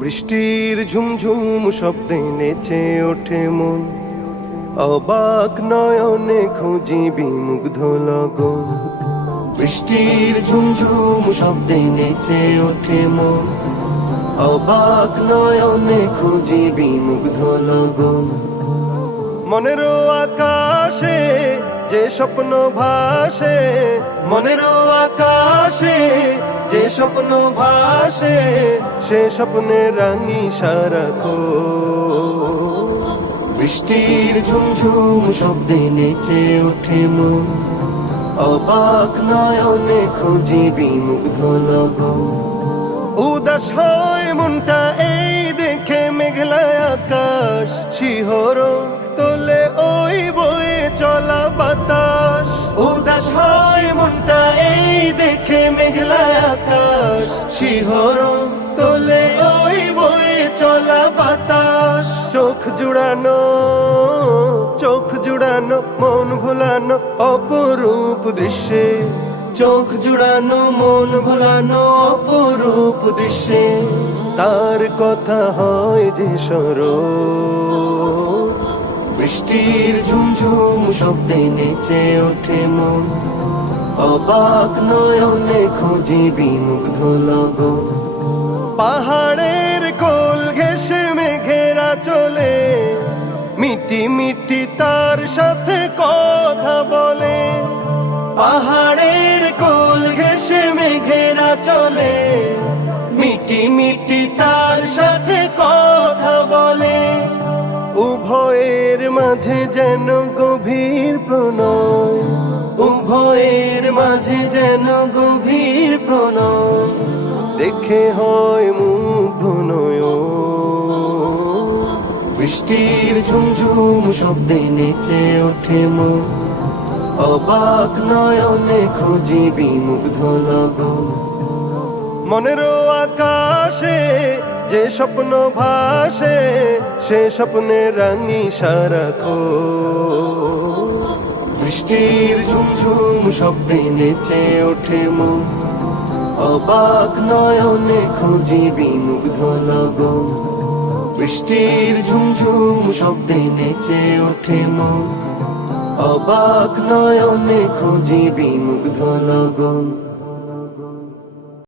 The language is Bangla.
বৃষ্টির ঝুমঝুম শব্দে নেচে ওঠে মন, অবাক নয়নে খুঁজি বিমুগ্ধ লগন। বৃষ্টির ঝুমঝুম শব্দে নেচে ওঠে মন, অবাক নয়নে খুঁজি বিমুগ্ধ লগন। মনেরও আকাশে যে স্বপ্ন ভাসে, মনেরও আকাশে যে স্বপ্ন ভাসে, সে স্বপ্নে রাঙি সারাক্ষণ। বৃষ্টির ঝুমঝুম শব্দে নেচে ওঠে মন, অবাক নয়নে খুঁজি বিমুগ্ধ লগন। উদাস হয় মনটা এই দেখে মেঘলা আকাশ, শিহরণ তোলে ওই বয়ে চলা বাতাস। উদাস হয় মনটা এই দেখে মেঘলা আকাশ, শিহরণ তোলে ওই বয়ে চলা বাতাস। চোখ জুড়ানো মন ভোলানো অপরূপ দৃশ্যে, চোখ জুড়ানো মন ভোলানো অপরূপ দৃশ্যে, তার কথা হয় যে স্মরণ। বৃষ্টির ঝুমঝুম শব্দে নেচে ওঠে মন, অবাক নয়নে খুঁজি বিমুগ্ধ লগন। পাহাড়ের কোল ঘেঁষে মেঘেরা চলে, মিটি মিটি তার সাথে কথা বলে। পাহাড়ের কোল ঘেঁষে মেঘেরা চলে, মিটি মিটি তার সাথে কথা বলে। উভয়ের মাঝে যেন গভীর প্রণয়, উভয়ের মাঝে যেন গভীর প্রণয়, দেখে হয় মুগ্ধ নয়ন। বৃষ্টির ঝুমঝুম শব্দে নেচে ওঠে মন, অবাক নয়নে খুঁজি বিমুগ্ধ লগন। মনেরও আকাশে যে স্বপ্ন ভাসে, সে স্বপ্নে রাঙি সারাক্ষণ। বৃষ্টির ঝুমঝুম শব্দে নেচে ওঠে মন, অবাক নয়নে খুঁজি বিমুগ্ধ লগন। বৃষ্টির ঝুমঝুম শব্দে নেচে ওঠে মন, অবাক নয়নে খুঁজি বিমুগ্ধ লগন।